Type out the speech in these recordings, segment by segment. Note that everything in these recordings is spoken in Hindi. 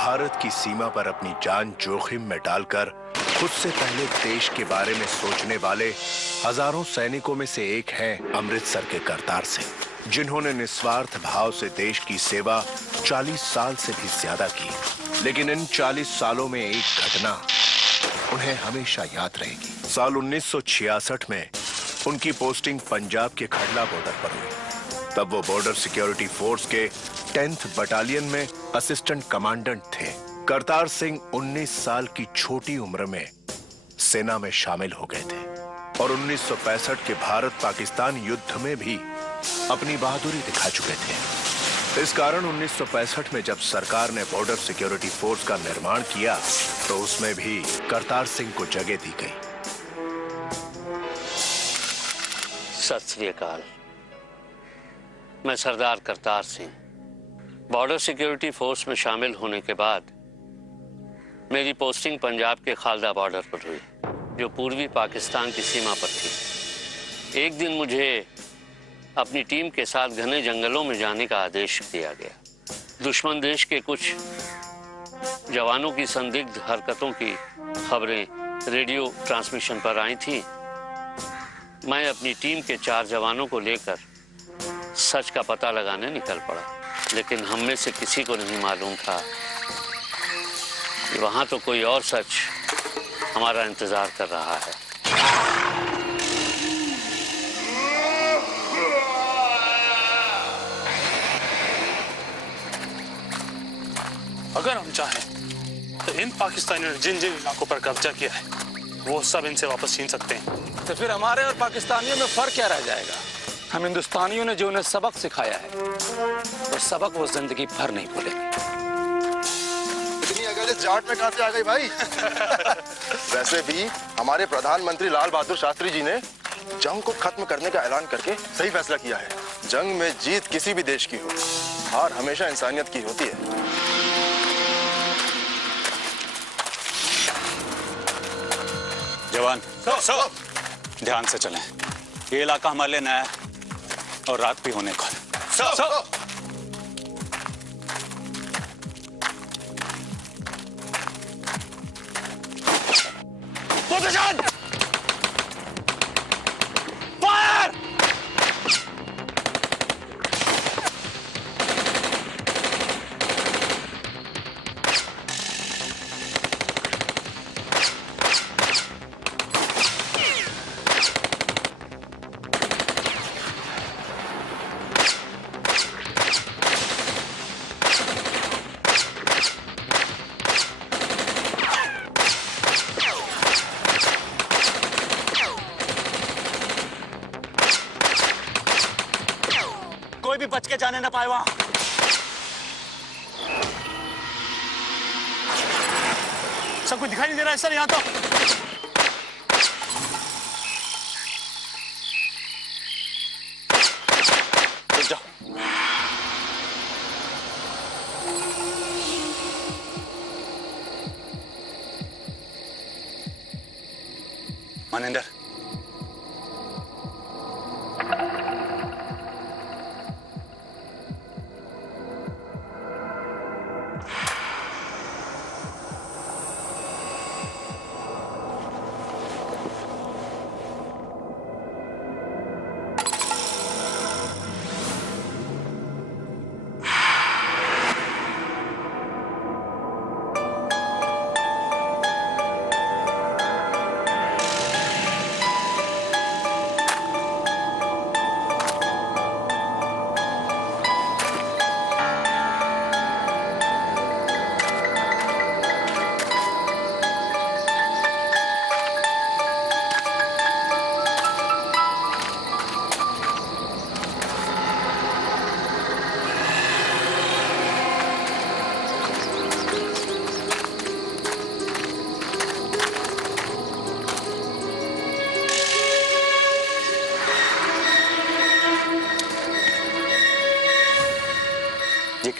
भारत की सीमा पर अपनी जान जोखिम में डालकर खुद से पहले देश के बारे में सोचने वाले हजारों सैनिकों में से एक हैं अमृतसर के करतार सिंह, जिन्होंने निस्वार्थ भाव से देश की सेवा 40 साल से भी ज्यादा की। लेकिन इन 40 सालों में एक घटना उन्हें हमेशा याद रहेगी। साल 1966 में उनकी पोस्टिंग पंजाब के खड़ला बॉर्डर पर हुई। तब वो बॉर्डर सिक्योरिटी फोर्स के 10th बटालियन में असिस्टेंट कमांडेंट थे। करतार सिंह 19 साल की छोटी उम्र में सेना में शामिल हो गए थे और 1965 के भारत पाकिस्तान युद्ध में भी अपनी बहादुरी दिखा चुके थे। इस कारण 1965 में जब सरकार ने बॉर्डर सिक्योरिटी फोर्स का निर्माण किया तो उसमें भी करतार सिंह को जगह दी गई। सत श्री अकाल। मैं Sardar Kartar Singh border security force में शामिल होने के बाद मेरी पोस्टिंग पंजाब के खालदा बॉर्डर पर हुई, जो पूर्वी पाकिस्तान की सीमा पर थी। एक दिन मुझे अपनी टीम के साथ घने जंगलों में जाने का आदेश दिया गया। दुश्मन देश के कुछ जवानों की संदिग्ध हरकतों की खबरें रेडियो ट्रांसमिशन पर आई थी। मैं अपनी टीम के 4 जवानों को लेकर सच का पता लगाने निकल पड़ा, लेकिन हम में से किसी को नहीं मालूम था कि वहां तो कोई और सच हमारा इंतजार कर रहा है। अगर हम चाहें तो इन पाकिस्तानियों ने जिन जिन इलाकों पर कब्जा किया है वो सब इनसे वापस छीन सकते हैं। तो फिर हमारे और पाकिस्तानियों में फर्क क्या रह जाएगा? हम हिंदुस्तानियों ने जो उन्हें सबक सिखाया है वो सबक वो जिंदगी भर नहीं भूलेंगे। इतनी अकल इस जाट में कहां से आ गई भाई? वैसे भी हमारे प्रधानमंत्री लाल बहादुर शास्त्री जी ने जंग को खत्म करने का ऐलान करके सही फैसला किया है। जंग में जीत किसी भी देश की हो, हार हमेशा इंसानियत की होती है। जवान ध्यान से चलें। ये इलाका हमारे लिए नया है और रात भी होने को है। पोजीशन! फायर! कोई भी बच के जाने ना पाए वहां। सब कुछ दिखाई नहीं दे रहा है सर यहाँ तो। रुक जाओ। मनिंदर,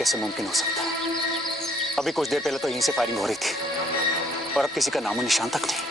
कैसे मुमकिन हो सकता? अभी कुछ देर पहले तो यहीं से फायरिंग हो रही थी और अब किसी का नामो निशान तक नहीं।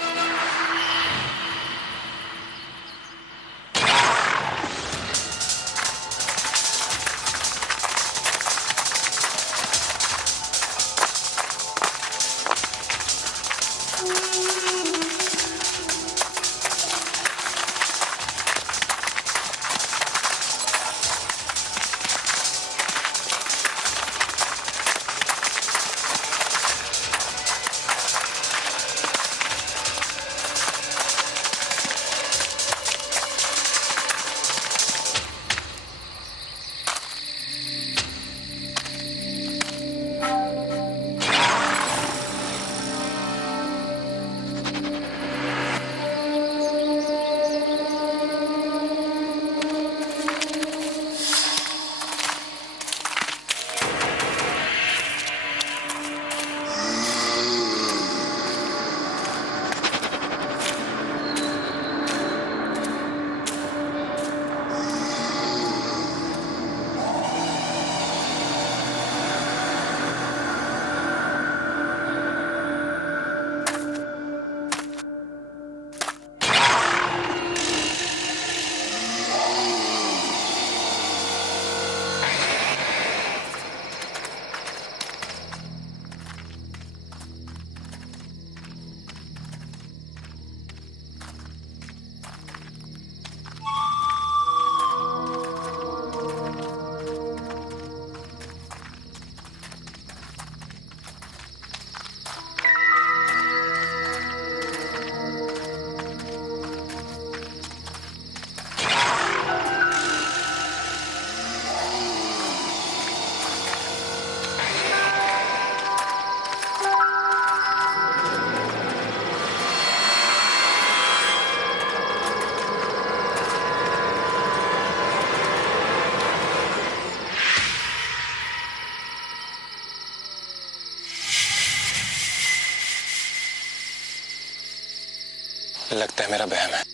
लगता है मेरा बहम है।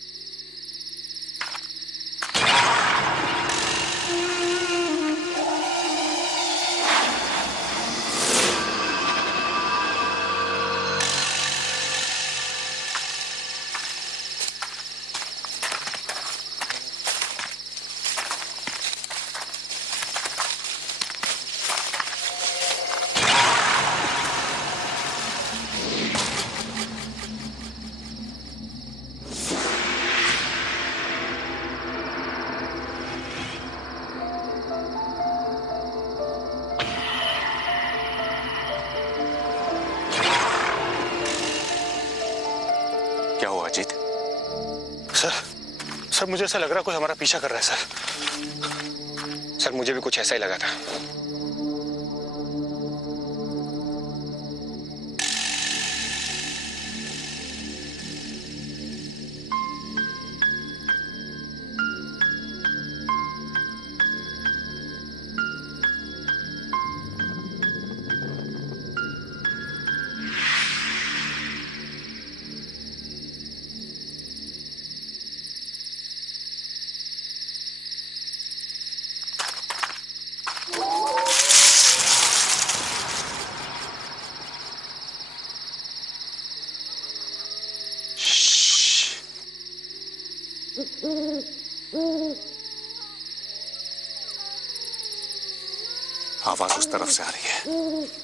क्या हुआ अजीत? सर मुझे ऐसा लग रहा है कोई हमारा पीछा कर रहा है सर। सर मुझे भी कुछ ऐसा ही लगा था। आवाज उस तरफ से आ रही है।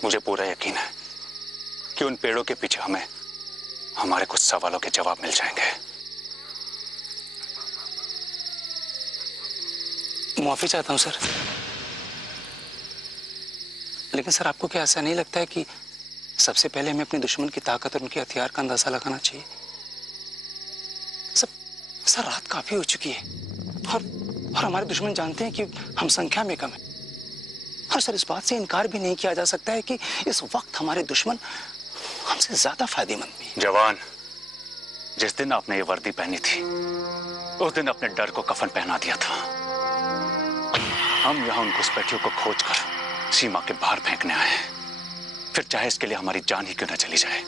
मुझे पूरा यकीन है कि उन पेड़ों के पीछे हमें हमारे कुछ सवालों के जवाब मिल जाएंगे। माफी चाहता हूं सर, लेकिन सर आपको क्या ऐसा नहीं लगता है कि सबसे पहले हमें अपने दुश्मन की ताकत और उनके हथियार का अंदाजा लगाना चाहिए? सर रात काफी हो चुकी है और हमारे दुश्मन जानते हैं कि हम संख्या में कम है। और सर इस बात से इनकार भी नहीं किया जा सकता है कि इस वक्त हमारे दुश्मन हमसे ज्यादा फायदेमंद भी हैं। जवान, जिस दिन आपने ये वर्दी पहनी थी उस दिन अपने डर को कफन पहना दिया था। हम यहाँ उन घुसपैठियों को खोजकर सीमा के बाहर फेंकने आए हैं। फिर चाहे इसके लिए हमारी जान ही क्यों न चली जाए,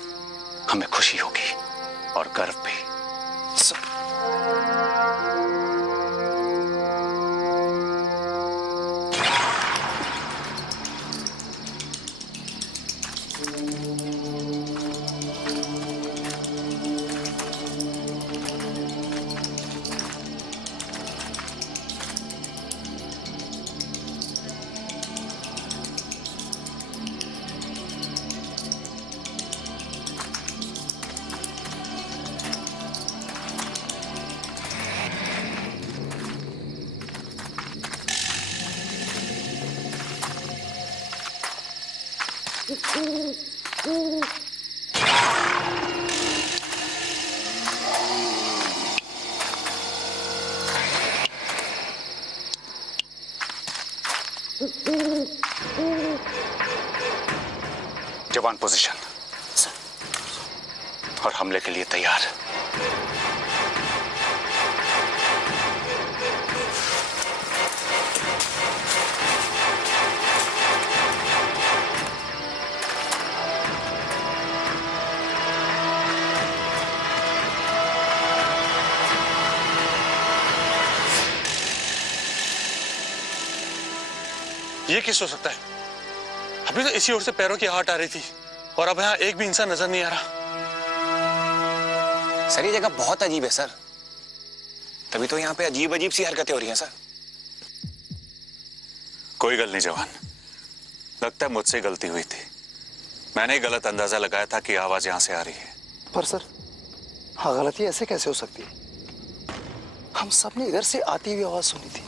हमें खुशी होगी और गर्व भी। जवान पोजीशन और हमले के लिए तैयार। ये किस हो सकता है? अभी तो इसी ओर से पैरों की आहट आ रही थी और अब यहाँ एक भी इंसान नजर नहीं आ रहा। सर ये जगह बहुत अजीब है सर, तभी तो यहाँ पे अजीब अजीब सी हरकतें हो रही हैं सर। कोई गल नहीं जवान, लगता है मुझसे गलती हुई थी। मैंने गलत अंदाजा लगाया था कि आवाज यहां से आ रही है। पर सर हाँ, गलती ऐसे कैसे हो सकती है? हम सबने इधर से आती हुई आवाज सुनी थी।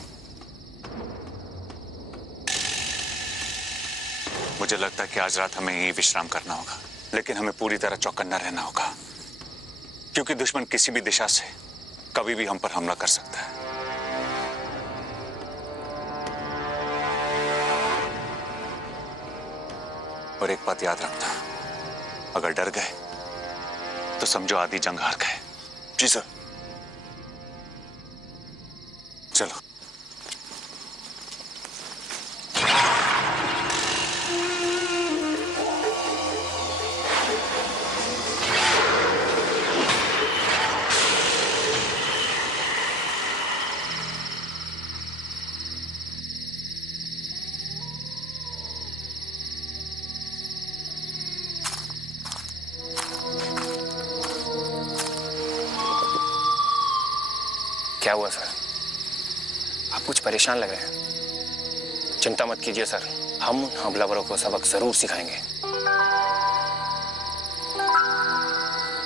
मुझे लगता है कि आज रात हमें यहीं विश्राम करना होगा, लेकिन हमें पूरी तरह चौकन्ना रहना होगा, क्योंकि दुश्मन किसी भी दिशा से कभी भी हम पर हमला कर सकता है। और एक बात याद रखना, अगर डर गए तो समझो आधी जंग हार गए। जी सर। चलो। क्या हुआ सर? आप कुछ परेशान लग रहे हैं। चिंता मत कीजिए सर, हम हमलावरों को सबक जरूर सिखाएंगे।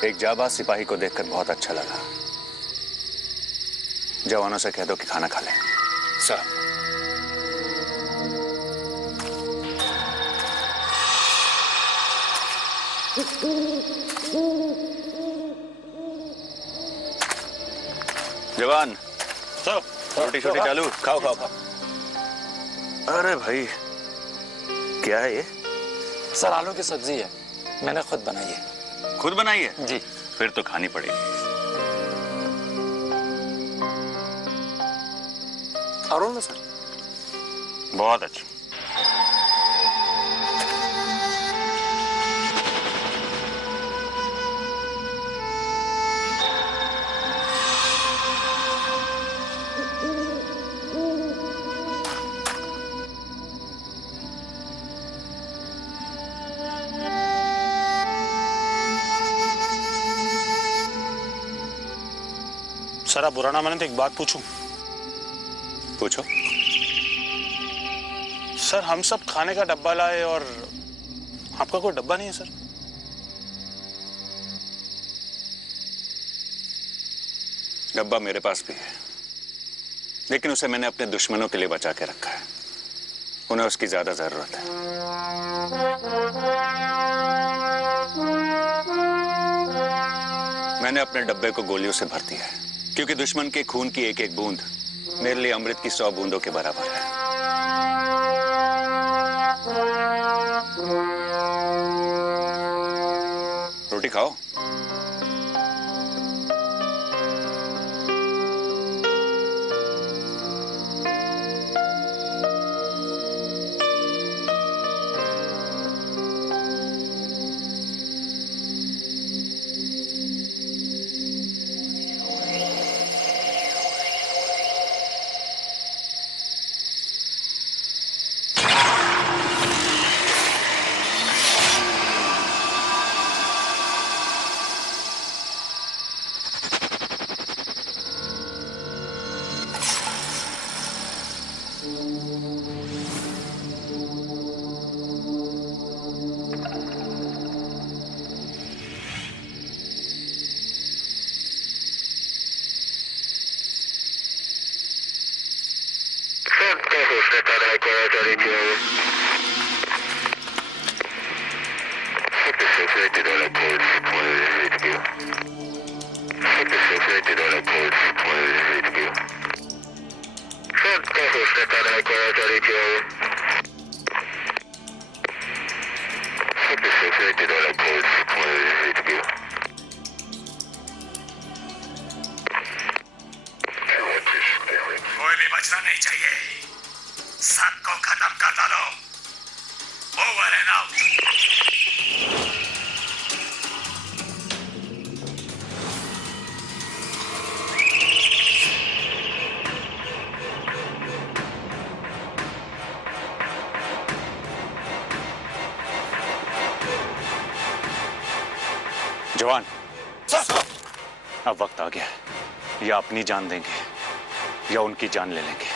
एक जाबाज सिपाही को देखकर बहुत अच्छा लगा। जवानों से कह दो कि खाना खा लें। सर जवान, चलो। रोटी शोटी चालू, खाओ खाओ खाओ। अरे भाई, क्या है ये? सर आलू की सब्जी है, मैंने खुद बनाई है। खुद बनाई है? जी। फिर तो खानी पड़ेगी। और ना सर? बहुत अच्छा। सर आप बुरा ना माने तो एक बात पूछूं? पूछो। सर हम सब खाने का डब्बा लाए और आपका कोई डब्बा नहीं है सर? डब्बा मेरे पास भी है, लेकिन उसे मैंने अपने दुश्मनों के लिए बचा के रखा है। उन्हें उसकी ज्यादा जरूरत है। मैंने अपने डब्बे को गोलियों से भर दिया है, क्योंकि दुश्मन के खून की एक एक बूंद मेरे लिए अमृत की 100 बूंदों के बराबर है। रोटी खाओ। कोई भी बचना नहीं चाहिए, सबको खत्म कर डालो। Over and out. जवान, अब वक्त आ गया है। या अपनी जान देंगे या उनकी जान ले लेंगे।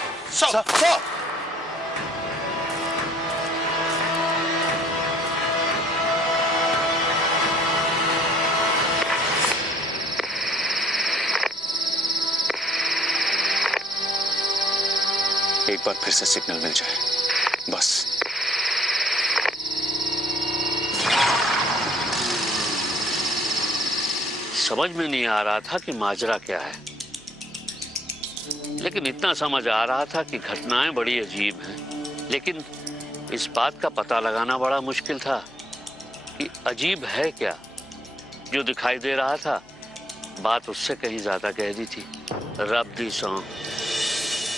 एक बार फिर से सिग्नल मिल जाए बस। समझ में नहीं आ रहा था कि माजरा क्या है, लेकिन इतना समझ आ रहा था कि घटनाएं बड़ी अजीब हैं। लेकिन इस बात का पता लगाना बड़ा मुश्किल था कि अजीब है क्या। जो दिखाई दे रहा था बात उससे कहीं ज्यादा गहरी थी। रब दी सौं,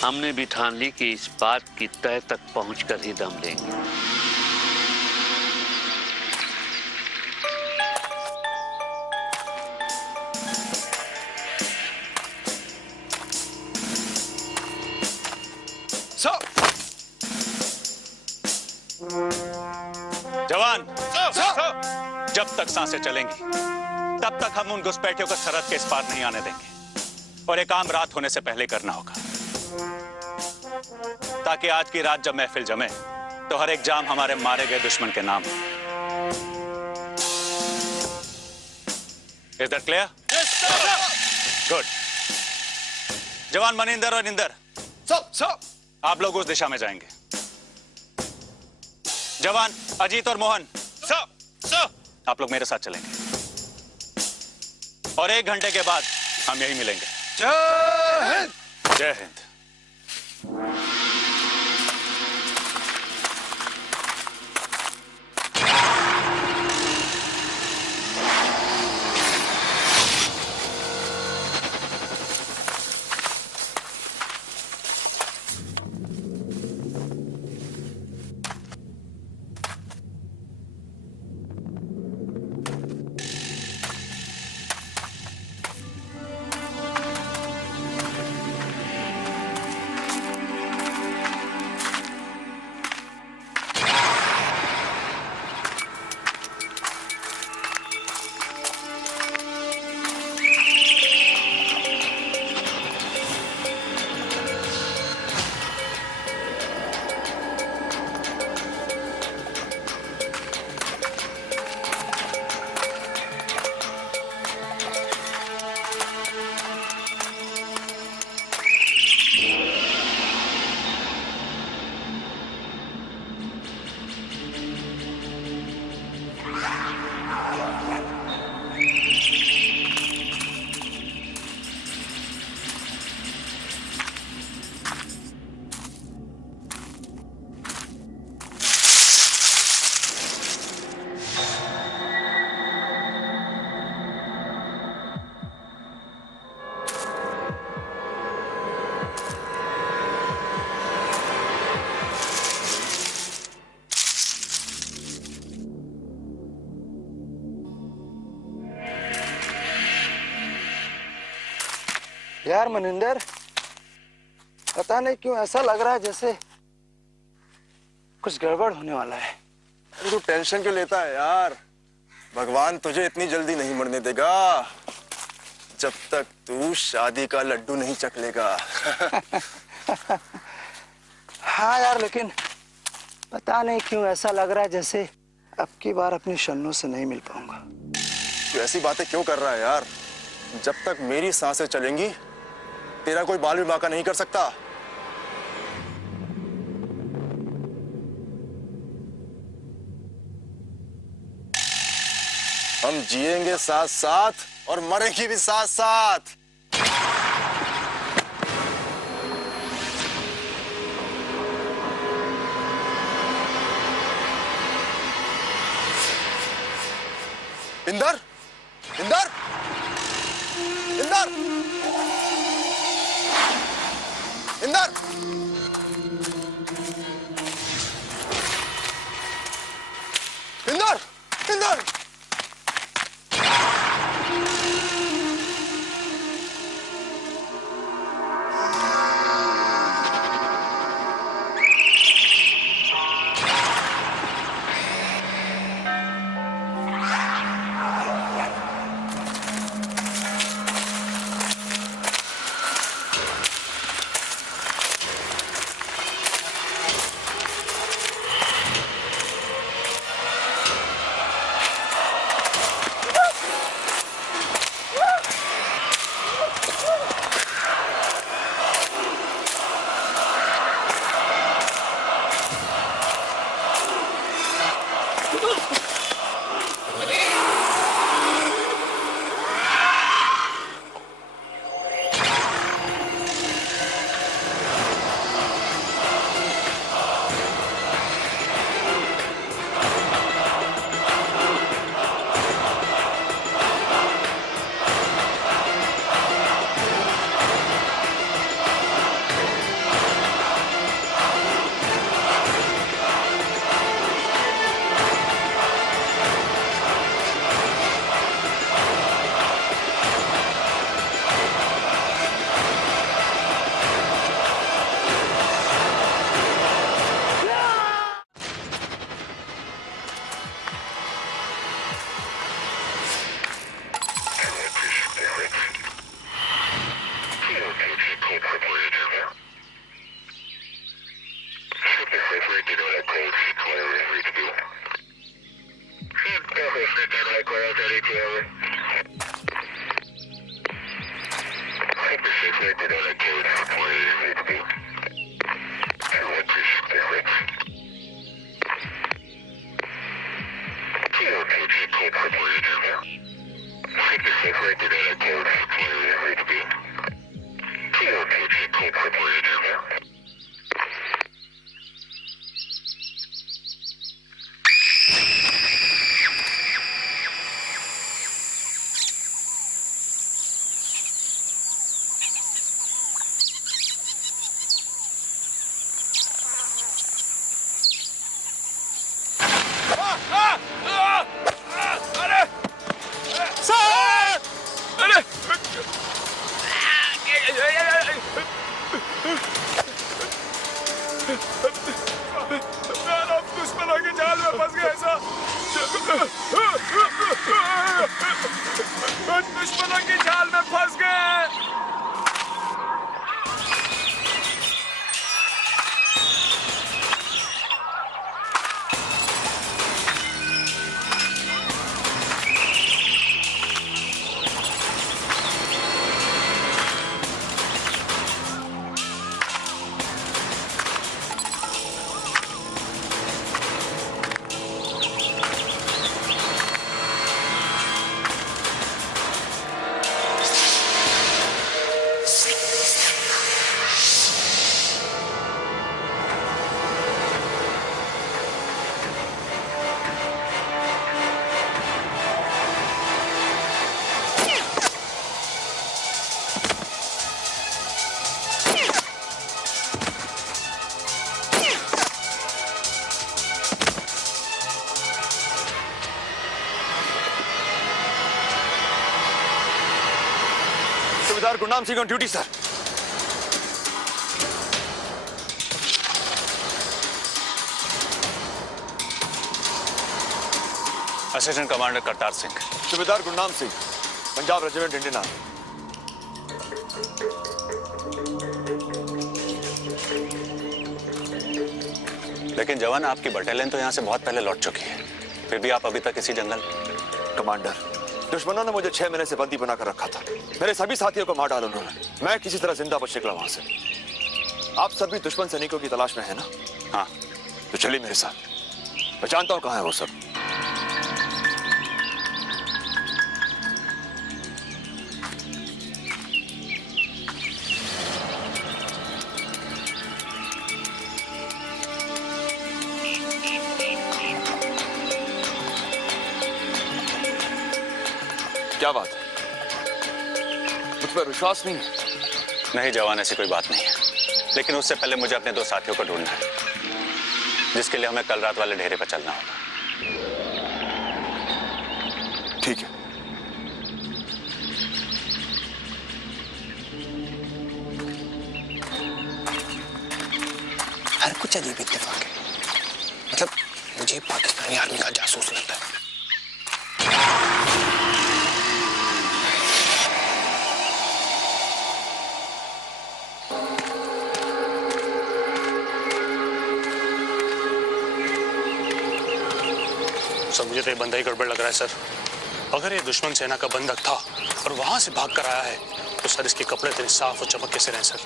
हमने भी ठान ली कि इस बात की तह तक पहुंचकर ही दम लेंगे। जवान, जब तक सांसें चलेंगी तब तक हम उन घुसपैठियों को सरहद के इस पार नहीं आने देंगे। और ये काम रात होने से पहले करना होगा, ताकि आज की रात जब महफिल जमे तो हर एक जाम हमारे मारे गए दुश्मन के नाम। Is that clear? गुड। जवान मनिंदर और इंदर, आप लोग उस दिशा में जाएंगे। जवान अजीत और मोहन, आप लोग मेरे साथ चलेंगे और 1 घंटे के बाद हम यहीं मिलेंगे। जय हिंद। जय हिंद। यार मनिंदर, पता नहीं क्यों ऐसा लग रहा है जैसे कुछ गड़बड़ होने वाला है। अरे तू टेंशन क्यों लेता है यार? भगवान तुझे इतनी जल्दी नहीं मरने देगा जब तक तू शादी का लड्डू नहीं चख लेगा। हाँ यार, लेकिन पता नहीं क्यों ऐसा लग रहा है जैसे अब की बार अपनी शन्नू से नहीं मिल पाऊंगा। तू ऐसी बातें क्यों कर रहा है यार? जब तक मेरी सांसें चलेंगी तेरा कोई बाल भी बांका नहीं कर सकता। हम जिएंगे साथ साथ और मरेंगे भी साथ साथ। इंदर, इंदर, इंदर, इंदर, इंदर, इंदर। दुश्मनों की जाल में फंस गया ऐसा। दुश्मनों की जाल में फंस गए। Subedar Gurnam Singh on duty sir. Assistant commander Kartar Singh. Subedar Gurnam Singh, Punjab regiment Indian army. लेकिन जवान, आपकी बटालियन तो यहाँ से बहुत पहले लौट चुकी है, फिर भी आप अभी तक इसी जंगल। कमांडर, दुश्मनों ने मुझे 6 महीने से बंदी बनाकर रखा था। मेरे सभी साथियों को मार डाला उन्होंने। मैं किसी तरह जिंदा बच निकला वहां से। आप सभी दुश्मन सैनिकों की तलाश में है ना? हाँ। तो चलिए मेरे साथ, मैं जानता हूं कहां है वो सब। क्या बात है? मुझ पर विश्वास नहीं है? नहीं जवान, ऐसी कोई बात नहीं है, लेकिन उससे पहले मुझे अपने 2 साथियों को ढूंढना है, जिसके लिए हमें कल रात वाले ढेरे पर चलना होगा। ठीक है। हर कुछ अजीब इत्तेफाक है। मतलब मुझे पाकिस्तानी आर्मी का जासूस लगता है। सर मुझे तो ये बंदा ही गड़बड़ लग रहा है सर। अगर ये दुश्मन सेना का बंधक था और वहां से भाग कर आया है तो सर इसके कपड़े इतने साफ और चमक कैसे रहे सर?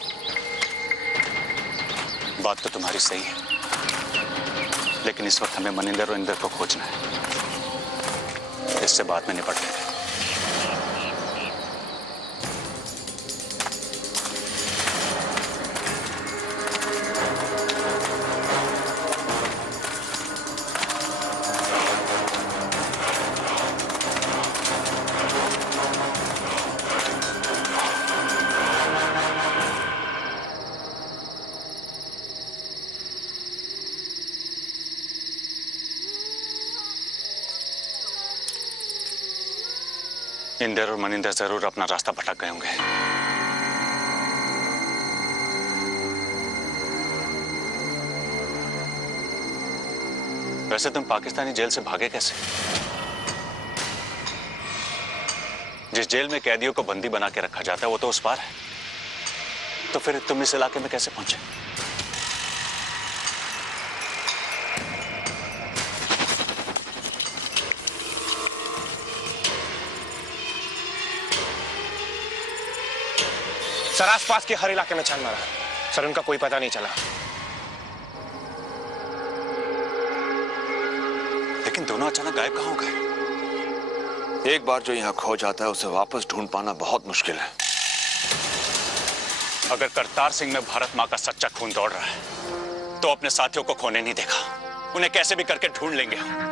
बात तो तुम्हारी सही है, लेकिन इस वक्त हमें मनिंदर और इंदर को खोजना है। इससे बाद में निपट लेंगे। इंदर और मनिंदर जरूर अपना रास्ता भटक गए होंगे। वैसे तुम पाकिस्तानी जेल से भागे कैसे? जिस जेल में कैदियों को बंदी बना के रखा जाता है वो तो उस पार है, तो फिर तुम इस इलाके में कैसे पहुंचे? सर आसपास के हर इलाके में छान मारा सर, उनका कोई पता नहीं चला। लेकिन दोनों अचानक गायब कहाँ हो गए? एक बार जो यहाँ खो जाता है उसे वापस ढूंढ पाना बहुत मुश्किल है। अगर करतार सिंह में भारत माँ का सच्चा खून दौड़ रहा है तो अपने साथियों को खोने नहीं देगा। उन्हें कैसे भी करके ढूंढ लेंगे हम।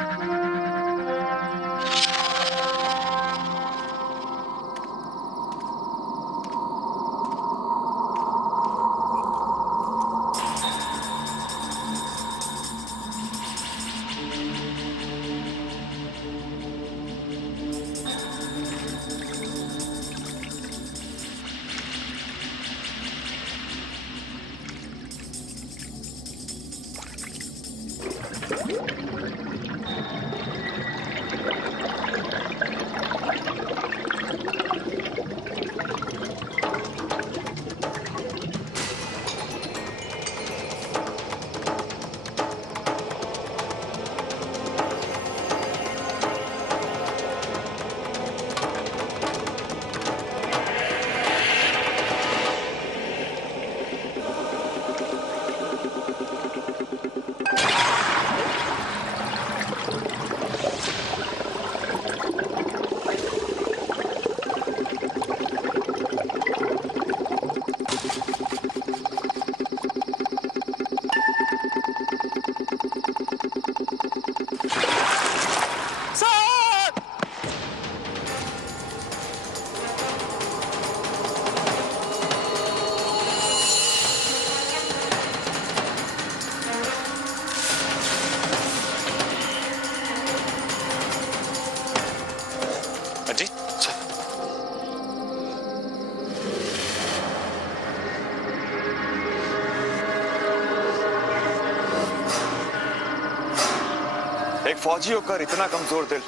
एक फौजी होकर इतना कमजोर दिल,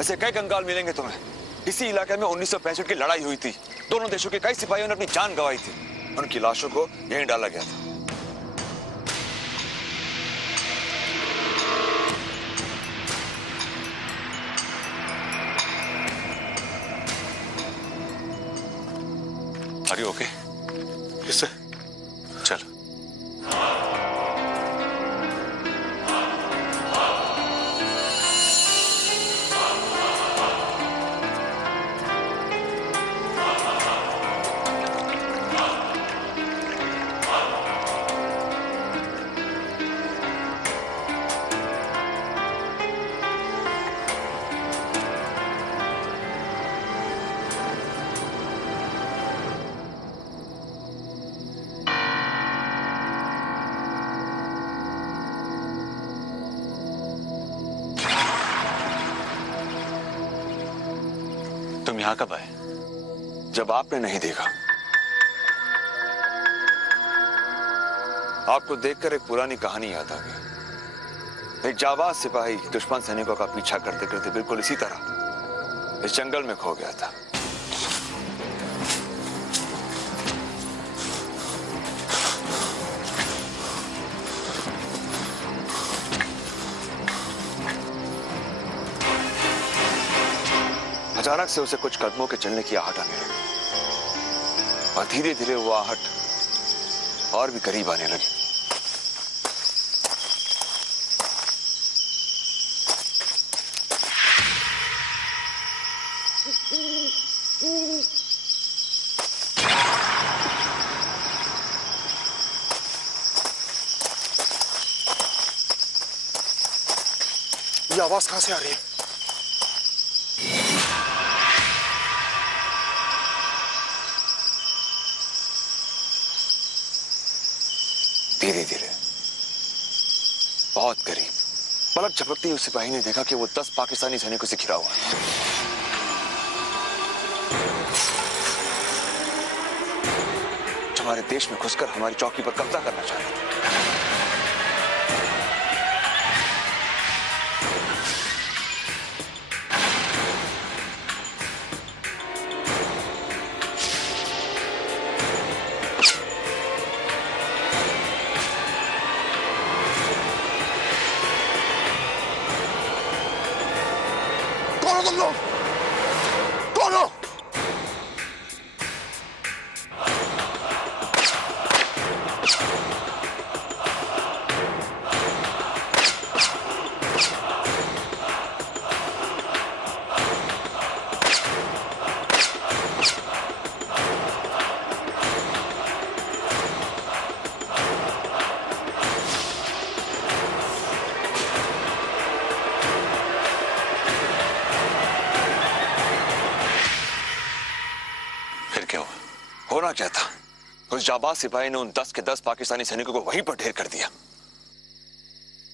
ऐसे कई कंगाल मिलेंगे तुम्हें। इसी इलाके में 1965 की लड़ाई हुई थी। दोनों देशों के कई सिपाहियों ने अपनी जान गंवाई थी। उनकी लाशों को यहीं डाला गया था। Are you okay? Yes, sir. चलो। यहाँ कब आए? जब आपने नहीं देखा। आपको देखकर एक पुरानी कहानी याद आ गई। एक जाबाज सिपाही दुश्मन सैनिकों का पीछा करते करते बिल्कुल इसी तरह इस जंगल में खो गया था। अचानक से उसे कुछ कदमों के चलने की आहट आने लगी और धीरे धीरे वो आहट और भी करीब आने लगी। ये आवाज कहां से आ रही है? धीरे धीरे, बहुत करीब, पलक झपकते ही उस सिपाही ने देखा कि वो 10 पाकिस्तानी सैनिकों से घिरा हुआ है। जो हमारे देश में घुसकर हमारी चौकी पर कब्जा करना चाहते थे। कौन हो तुम लोग? कौन हो? होना क्या था? उस जाबाज सिपाही ने उन 10 के 10 पाकिस्तानी सैनिकों को वहीं पर ढेर कर दिया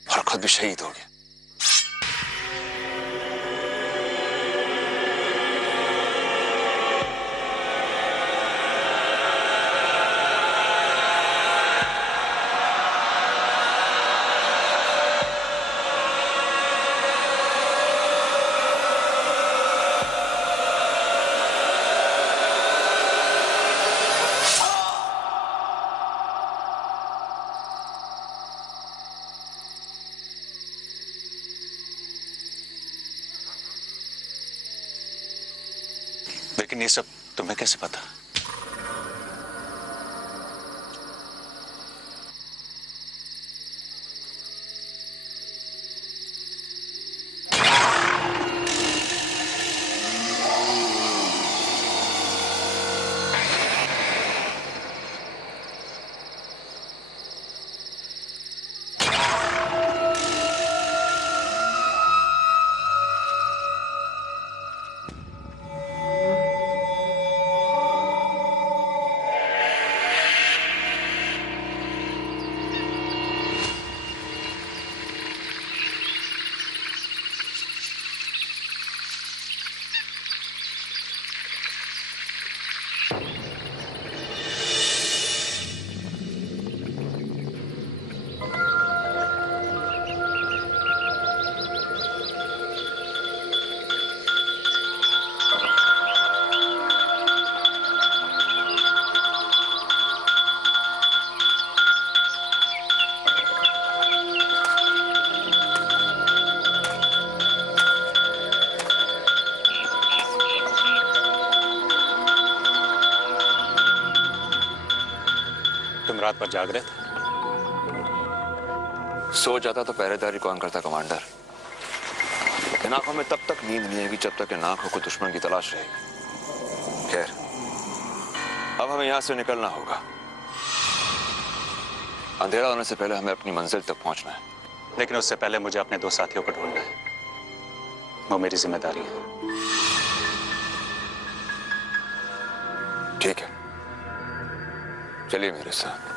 और खुद भी शहीद हो गया। लेकिन ये सब तुम्हें कैसे पता? तुम रात पर जाग रहे थे? सो जाता तो पहरेदारी कौन करता कमांडर? इन आंखों में तब तक नींद नहीं आएगी जब तक इन आंखों को दुश्मन की तलाश रहेगी। खैर, अब हमें यहां से निकलना होगा। अंधेरा होने से पहले हमें अपनी मंजिल तक पहुंचना है। लेकिन उससे पहले मुझे अपने 2 साथियों को ढूंढना है। वो मेरी जिम्मेदारी है। ठीक है, चलिए मेरे साथ।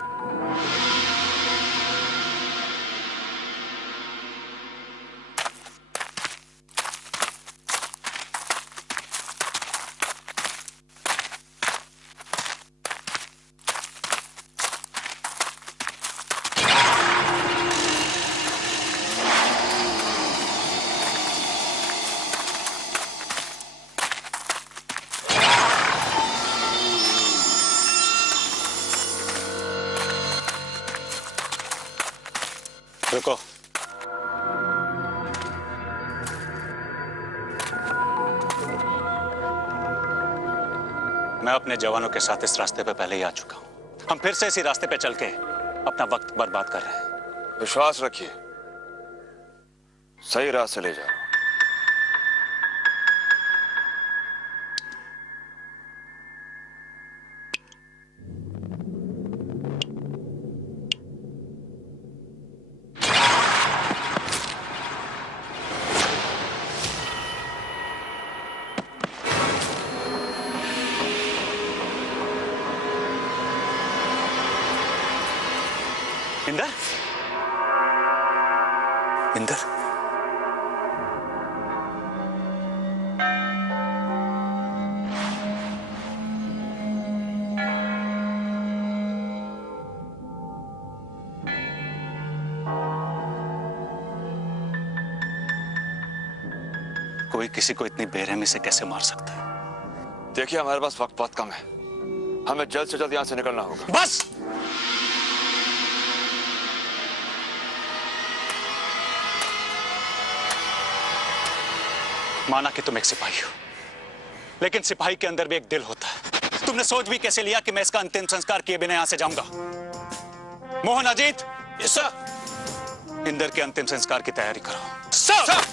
रुको। मैं अपने जवानों के साथ इस रास्ते पे पहले ही आ चुका हूं। हम फिर से इसी रास्ते पे चल के अपना वक्त बर्बाद कर रहे हैं। विश्वास रखिए, सही राह से ले जा रहा हूं। इंदर, इंदर, कोई किसी को इतनी बेरहमी से कैसे मार सकता है? देखिए, हमारे पास वक्त बहुत कम है। हमें जल्द से जल्द यहां से निकलना होगा। बस! माना कि तुम एक सिपाही हो, लेकिन सिपाही के अंदर भी एक दिल होता है। तुमने सोच भी कैसे लिया कि मैं इसका अंतिम संस्कार किए बिना यहां से जाऊंगा? मोहन, अजीत, इंदर के अंतिम संस्कार की तैयारी करो। सर!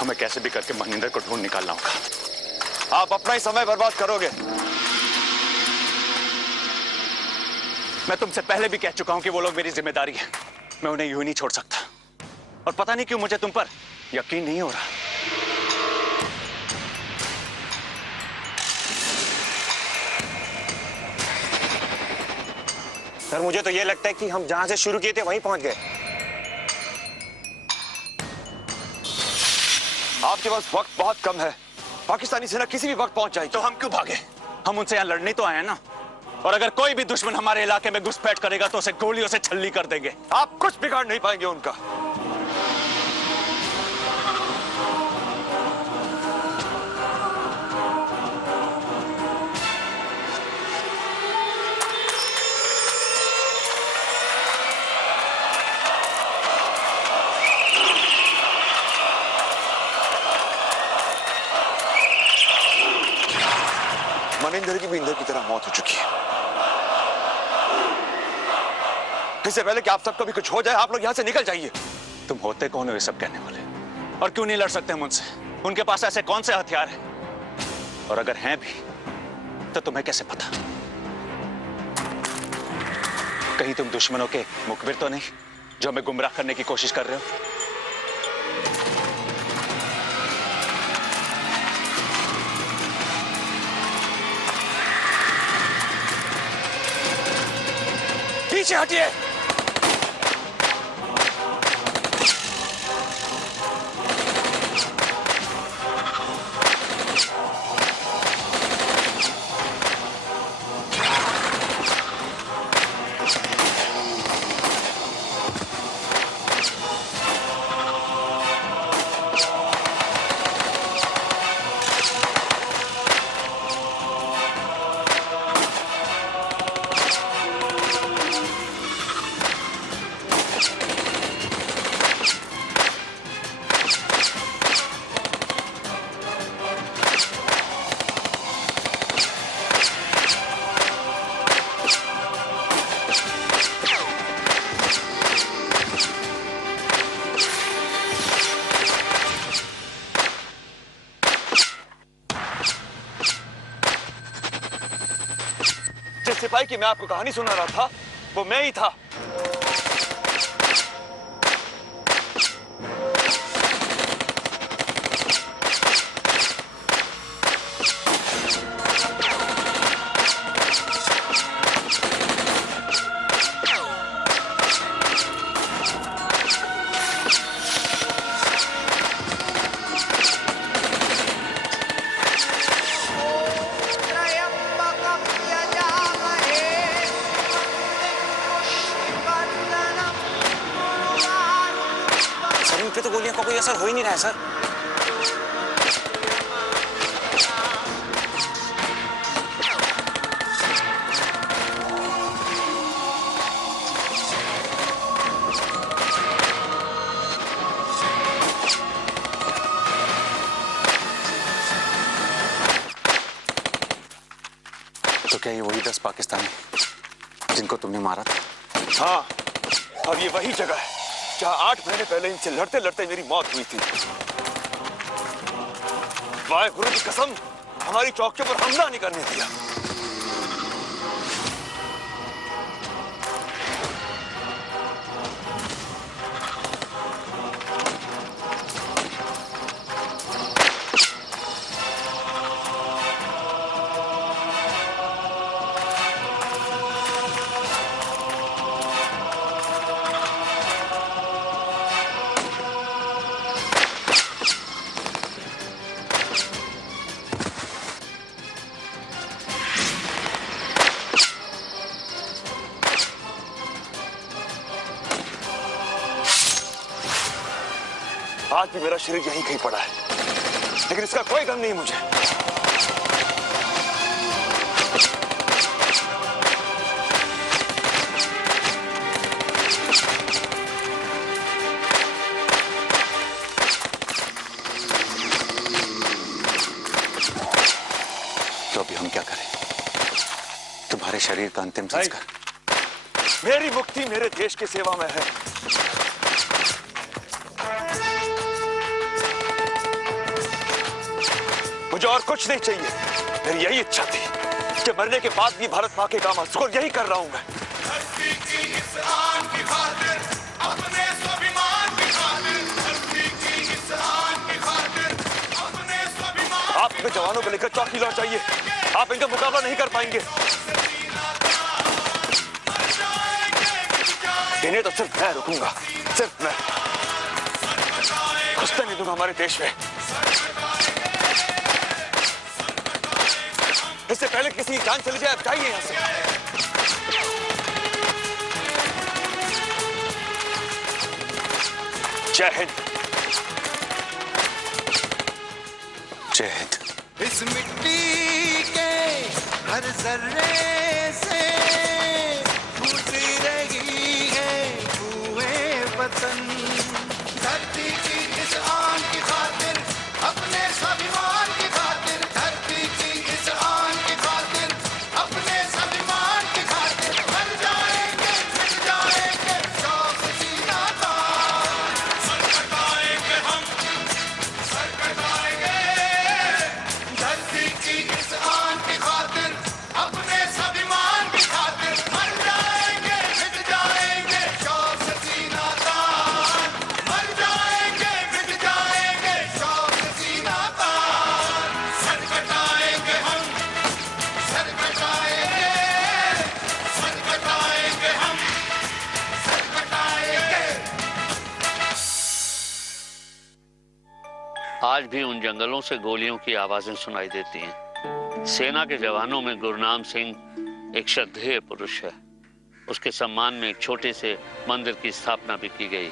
हमें कैसे भी करके मनिंदर को ढूंढ निकालना होगा। आप अपना ही समय बर्बाद करोगे। मैं तुमसे पहले भी कह चुका हूं कि वो लोग मेरी जिम्मेदारी है। मैं उन्हें यूं नहीं छोड़ सकता। और पता नहीं क्यों मुझे तुम पर यकीन नहीं हो रहा। सर, मुझे तो ये लगता है कि हम जहां से शुरू किए थे वहीं पहुंच गए। आपके पास वक्त बहुत कम है। पाकिस्तानी सेना किसी भी वक्त पहुंच जाएगी। तो हम क्यों भागे? हम उनसे यहां लड़ने तो आए हैं ना। और अगर कोई भी दुश्मन हमारे इलाके में घुसपैठ करेगा तो उसे गोलियों से छल्ली कर देंगे। आप कुछ बिगाड़ नहीं पाएंगे उनका। मनिंदर की भी इंदर की तरह मौत हो चुकी है। इससे पहले कि आप सबको भी कुछ हो जाए, आप लोग यहां से निकल जाइए। तुम होते कौन हो ये सब कहने वाले? और क्यों नहीं लड़ सकते हम उनसे? उनके पास ऐसे कौन से हथियार हैं? और अगर हैं भी तो तुम्हें कैसे पता? कहीं तुम दुश्मनों के मुखबिर तो नहीं जो हमें गुमराह करने की कोशिश कर रहे हो? पीछे हटिए। कि मैं आपको कहानी सुना रहा था वो मैं ही था। पे तो गोलियों का कोई असर हो ही नहीं रहा है सर। तो क्या ये वही 10 पाकिस्तानी जिनको तुमने मारा था? हाँ, अब ये वही जगह है जहां 8 महीने पहले इनसे लड़ते लड़ते मेरी मौत हुई थी। वाहेगुरु की कसम, हमारी चौकियों पर हमला नहीं करने दिया। आज भी मेरा शरीर यहीं कहीं पड़ा है, लेकिन इसका कोई गम नहीं मुझे। तो अभी हम क्या करें? तुम्हारे शरीर का अंतिम संस्कार। मेरी मुक्ति मेरे देश की सेवा में है। मुझे और कुछ नहीं चाहिए। मेरी यही इच्छा थी कि मरने के बाद भी भारत मां के काम आ सकूं। यही कर रहा हूं मैं। आप अपने जवानों को लेकर चौकी लौट जाइए। आप इनका मुकाबला नहीं कर पाएंगे। इन्हें तो सिर्फ मैं रुकूंगा, सिर्फ मैं। घुसने नहीं दूंगा हमारे देश में। इससे पहले किसी की जान चली जाए, अब जाइए यहां से। जय हिंद। जय हिंद। इस मिट्टी के हर जर्रे से फूट रही है कुएं वतन। धरती की इस आन की खातिर, अपने स्वाभिमान की खातिर, धरती की इस आन की खातिर, अपने स्वाभिमान की खातिर, मर जाएंगे मिट जाएंगे शौक सीना तान। सर कटाएंगे हम, सर कटाएंगे। धरती की इस आन की खातिर, अपने स्वाभिमान की खातिर, मर जाएंगे मिट जाएंगे शौक सीना तान। मर जाएंगे मिट जाएंगे शौक सीना तान। सर कटाएंगे हम, सर कटाएंगे, सर कटाएंगे हम, सर कटाएंगे। आज भी उन जंगलों से गोलियों की आवाजें सुनाई देती हैं। सेना के जवानों में गुरनाम सिंह एक श्रद्धेय पुरुष है। उसके सम्मान में एक छोटे से मंदिर की स्थापना भी की गई।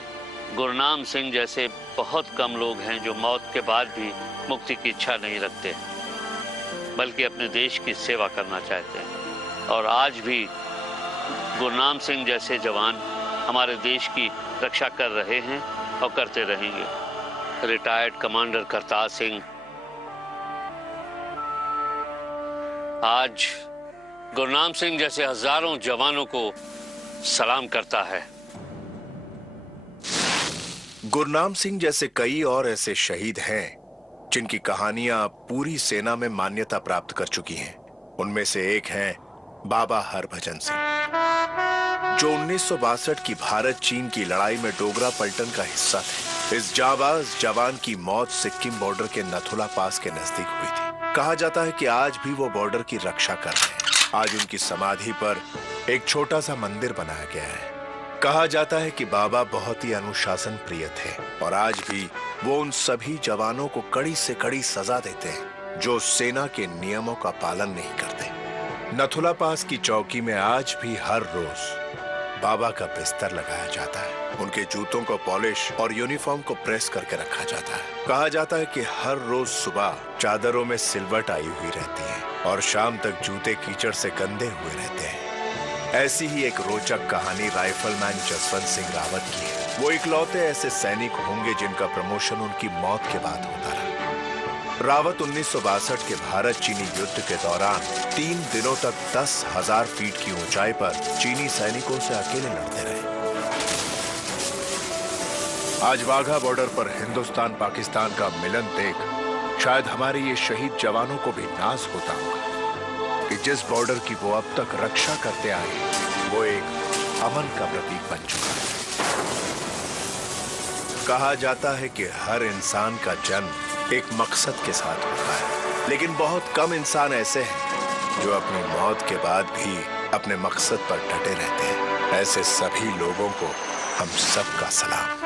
गुरनाम सिंह जैसे बहुत कम लोग हैं जो मौत के बाद भी मुक्ति की इच्छा नहीं रखते, बल्कि अपने देश की सेवा करना चाहते हैं। और आज भी गुरनाम सिंह जैसे जवान हमारे देश की रक्षा कर रहे हैं और करते रहेंगे। रिटायर्ड कमांडर करतार सिंह आज गुरनाम सिंह जैसे हजारों जवानों को सलाम करता है। गुरनाम सिंह जैसे कई और ऐसे शहीद हैं जिनकी कहानियां पूरी सेना में मान्यता प्राप्त कर चुकी हैं। उनमें से एक हैं बाबा हरभजन सिंह, जो 1962 की भारत चीन की लड़ाई में डोगरा पलटन का हिस्सा थे। इस जाबाज जवान की मौत सिक्किम बॉर्डर के नथुला पास के नजदीक हुई थी। कहा जाता है कि आज भी वो बॉर्डर की रक्षा कर रहे हैं। आज उनकी समाधि पर एक छोटा सा मंदिर बनाया गया है। कहा जाता है कि बाबा बहुत ही अनुशासन प्रिय थे और आज भी वो उन सभी जवानों को कड़ी से कड़ी सजा देते हैं जो सेना के नियमों का पालन नहीं करते। नथुला पास की चौकी में आज भी हर रोज बाबा का बिस्तर लगाया जाता है। उनके जूतों को पॉलिश और यूनिफॉर्म को प्रेस करके रखा जाता है। कहा जाता है कि हर रोज सुबह चादरों में सिलवट आई हुई रहती है और शाम तक जूते कीचड़ से गंदे हुए रहते हैं। ऐसी ही एक रोचक कहानी राइफलमैन जसवंत सिंह रावत की है। वो इकलौते ऐसे सैनिक होंगे जिनका प्रमोशन उनकी मौत के बाद होता रहा। रावत 1962 के भारत चीनी युद्ध के दौरान 3 दिनों तक 10,000 फीट की ऊंचाई पर चीनी सैनिकों से अकेले लड़ते रहे। आज वाघा बॉर्डर पर हिंदुस्तान पाकिस्तान का मिलन देख शायद हमारे ये शहीद जवानों को भी नाज होता होगा कि जिस बॉर्डर की वो अब तक रक्षा करते आए वो एक अमन का प्रतीक बन चुका है। कहा जाता है कि हर इंसान का जन्म एक मकसद के साथ होता है, लेकिन बहुत कम इंसान ऐसे हैं जो अपनी मौत के बाद भी अपने मकसद पर डटे रहते हैं। ऐसे सभी लोगों को हम सबका सलाम।